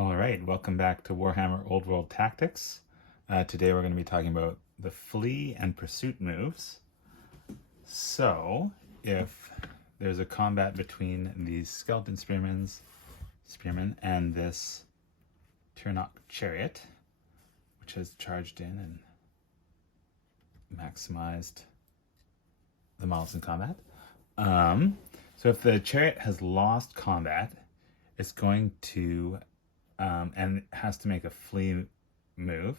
All right, welcome back to Warhammer Old World Tactics. Today we're going to be talking about the flee and pursuit moves. So, if there's a combat between these skeleton spearmen and this Turnok chariot, which has charged in and maximized the models in combat. So if the chariot has lost combat, it's going to and has to make a flee move.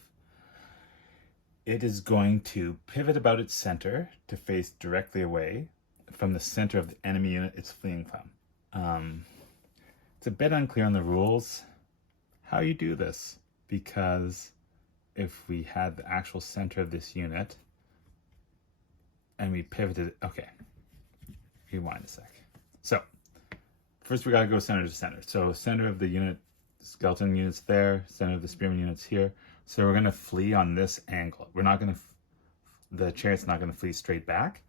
It is going to pivot about its center to face directly away from the center of the enemy unit it's fleeing from. It's a bit unclear on the rules how you do this, because if we had the actual center of this unit and we pivoted, okay, rewind a sec. So first we gotta go center to center. So center of the unit, skeleton units there, center of the spearman units here. So we're gonna flee on this angle. We're not gonna, the chariot's not gonna flee straight back.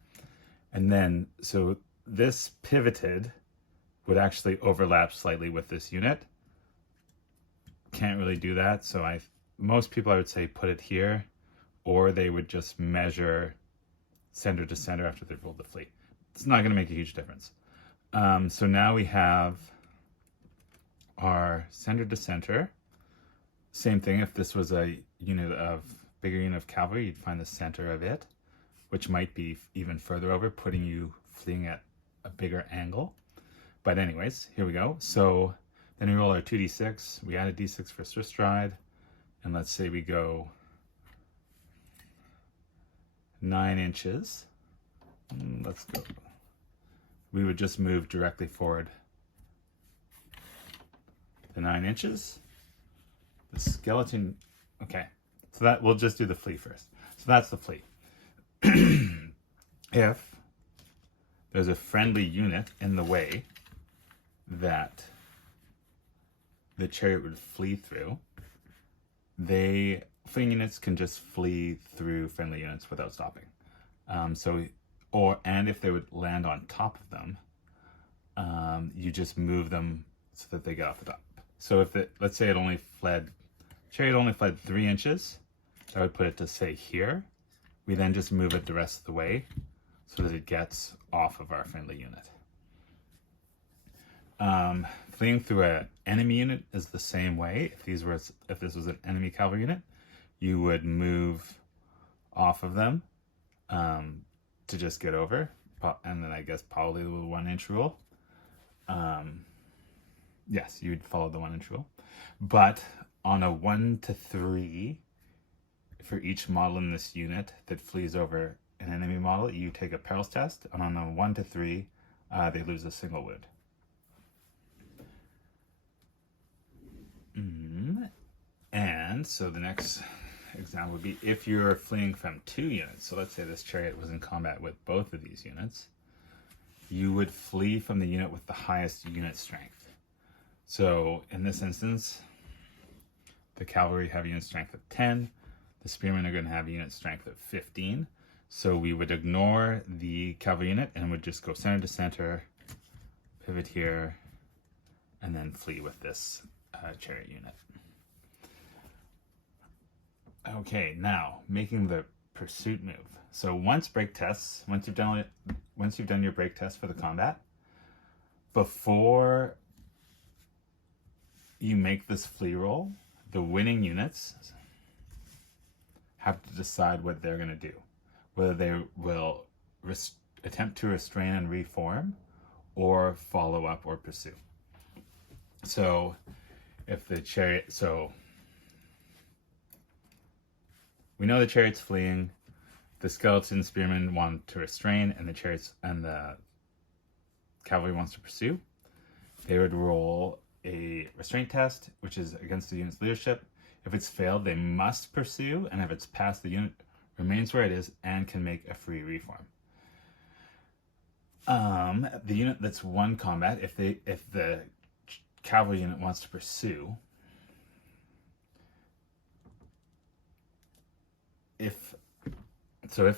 And then, so this pivoted would actually overlap slightly with this unit. Can't really do that. So most people I would say put it here, or they would just measure center to center after they've rolled the flee. It's not gonna make a huge difference. So now we have our center to center. Same thing, if this was a bigger unit of cavalry, you'd find the center of it, which might be even further over, putting you fleeing at a bigger angle. But anyways, here we go. So then we roll our 2d6, we add a d6 for Swiss stride, and let's say we go 9 inches. Let's go. We would just move directly forward the 9 inches. The skeleton, okay, so that we'll just do the flee first. So that's the flee. If there's a friendly unit in the way that the chariot would flee through, fleeing units can just flee through friendly units without stopping. And if they would land on top of them, you just move them so that they get off the top. So if let's say chariot only fled 3 inches, I would put it to say here. We then just move it the rest of the way so that it gets off of our friendly unit. Fleeing through an enemy unit is the same way. If this was an enemy cavalry unit, you would move off of them to just get over, and then I guess probably the 1 inch rule. Yes, you would follow the 1 inch rule. But on a 1 to 3, for each model in this unit that flees over an enemy model, you take a perils test, and on a 1 to 3, they lose a single wound. And so the next example would be if you're fleeing from 2 units. So let's say this chariot was in combat with both of these units. You would flee from the unit with the highest unit strength. So in this instance, the cavalry have unit strength of 10. The spearmen are going to have unit strength of 15. So we would ignore the cavalry unit and would just go center to center, pivot here, and then flee with this chariot unit. Okay, now making the pursuit move. So once you've done your break test for the combat, before you make this flee roll, the winning units have to decide what they're going to do, whether they will attempt to restrain and reform, or follow up or pursue. So if the chariot, we know the chariot's fleeing, the skeleton spearmen want to restrain, and the cavalry wants to pursue. They would roll a restraint test, which is against the unit's leadership. If it's failed, they must pursue, and if it's passed, the unit remains where it is and can make a free reform. The unit that's won combat, if the cavalry unit wants to pursue, if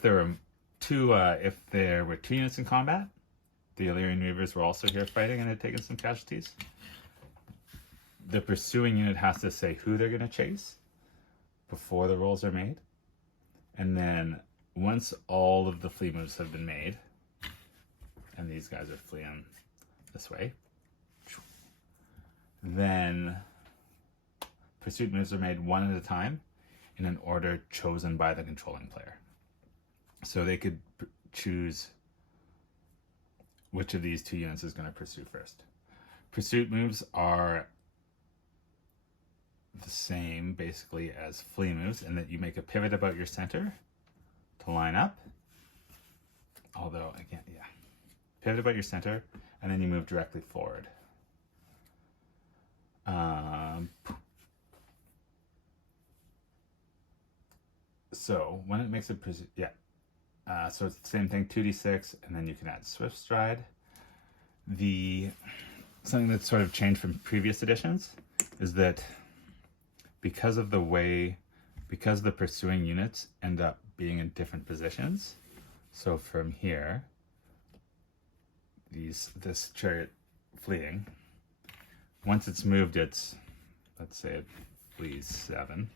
there were 2 units in combat, the Illyrian Reavers were also here fighting and had taken some casualties. the pursuing unit has to say who they're going to chase before the rolls are made. And then once all of the flee moves have been made, and these guys are fleeing this way, then pursuit moves are made one at a time in an order chosen by the controlling player. So they could choose which of these two units is going to pursue first. Pursuit moves are the same basically as flee moves in that you make a pivot about your center to line up. Although, again, yeah. Pivot about your center, and then you move directly forward. So when it makes a pursuit, yeah. So it's the same thing, 2d6, and then you can add Swift Stride. Something that's sort of changed from previous editions is that because the pursuing units end up being in different positions. So from here, this chariot fleeing, once it's moved, let's say it flees 7.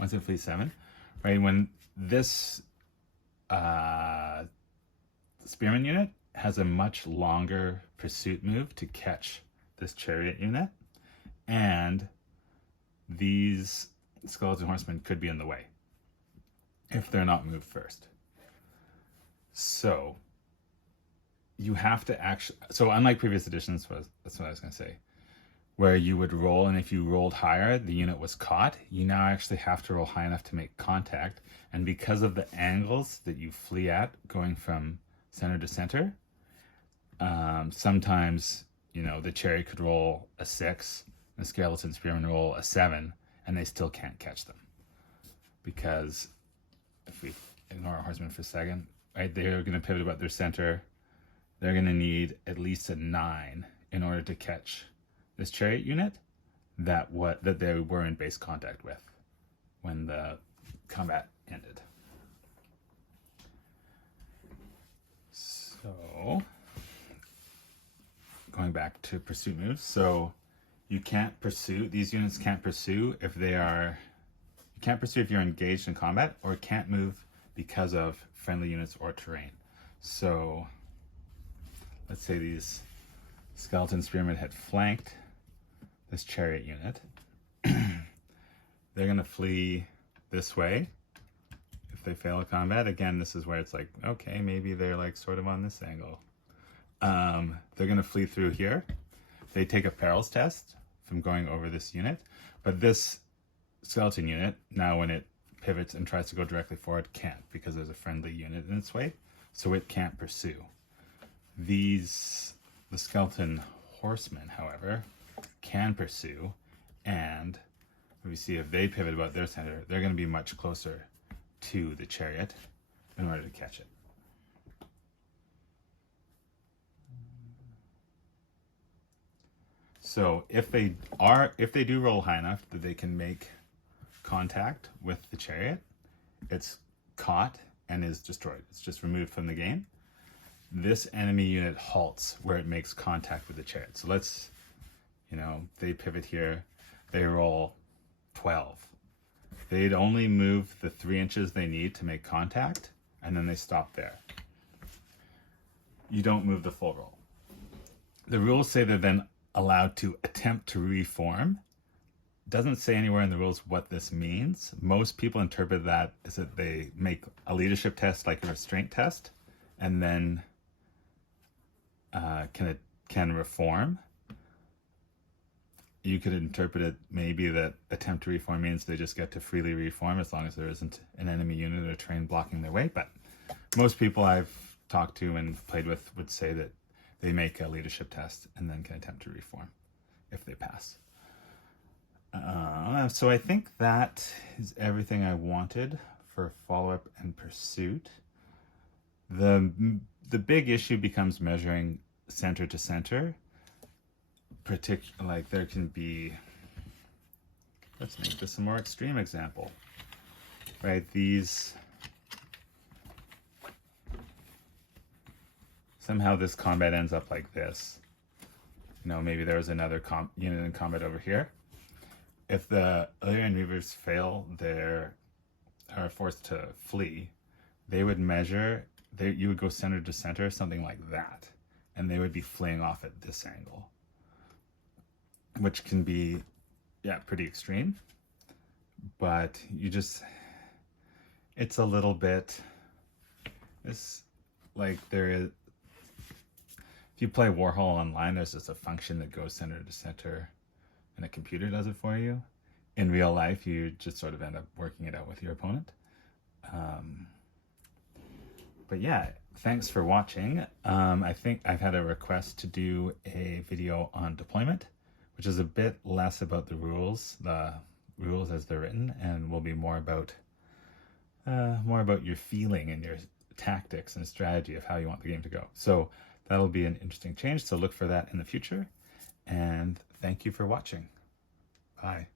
Once it flees 7, right, when this spearman unit has a much longer pursuit move to catch this chariot unit, and these skeleton horsemen could be in the way if they're not moved first. So you have to actually, so unlike previous editions, that's what I was going to say, where you would roll, and if you rolled higher, the unit was caught. You now actually have to roll high enough to make contact. And because of the angles that you flee at, going from center to center, sometimes, the chariot could roll a 6, the skeleton spearman roll a 7, and they still can't catch them. Because if we ignore our horsemen for a second, right, they're going to pivot about their center. They're going to need at least a 9 in order to catch this chariot unit that they were in base contact with when the combat ended. So, going back to pursuit moves, so you can't pursue, these units can't pursue if you can't pursue if you're engaged in combat, or can't move because of friendly units or terrain. So, let's say these skeleton spearmen had flanked this chariot unit. They're going to flee this way if they fail a combat. Again, this is where it's like, okay, maybe they're like sort of on this angle. They're going to flee through here. They take a perils test from going over this unit, but this skeleton unit, now when it pivots and tries to go directly forward, can't, because there's a friendly unit in its way, so it can't pursue. The skeleton horsemen, however, can pursue, and we see if they pivot about their center, they're going to be much closer to the chariot in order to catch it. So if they do roll high enough that they can make contact with the chariot, it's caught and is destroyed. It's just removed from the game. This enemy unit halts where it makes contact with the chariot. So let's, they pivot here, they roll 12. They'd only move the 3 inches they need to make contact, and then they stop there. You don't move the full roll. The rules say they're then allowed to attempt to reform. Doesn't say anywhere in the rules what this means. Most people interpret that as that they make a leadership test like a restraint test, and then can reform. You could interpret it maybe that attempt to reform means they just get to freely reform as long as there isn't an enemy unit or terrain blocking their way. But most people I've talked to and played with would say that they make a leadership test and then can attempt to reform if they pass. So I think that is everything I wanted for follow-up and pursuit. The big issue becomes measuring center to center. Like there can be, let's make this a more extreme example, right? Somehow this combat ends up like this. you know, maybe there was another unit in combat over here. If the Illyrian Reavers fail are forced to flee, they would measure, you would go center to center, something like that, and they would be fleeing off at this angle, which can be, yeah, pretty extreme. But it's a little bit, it's like there is, if you play Warhammer online, there's just a function that goes center to center and a computer does it for you. In real life, you just sort of end up working it out with your opponent. But yeah, thanks for watching. I think I've had a request to do a video on deployment, which is a bit less about the rules as they're written, and will be more about your feeling and your tactics and strategy of how you want the game to go. So that'll be an interesting change. So look for that in the future. And thank you for watching. Bye.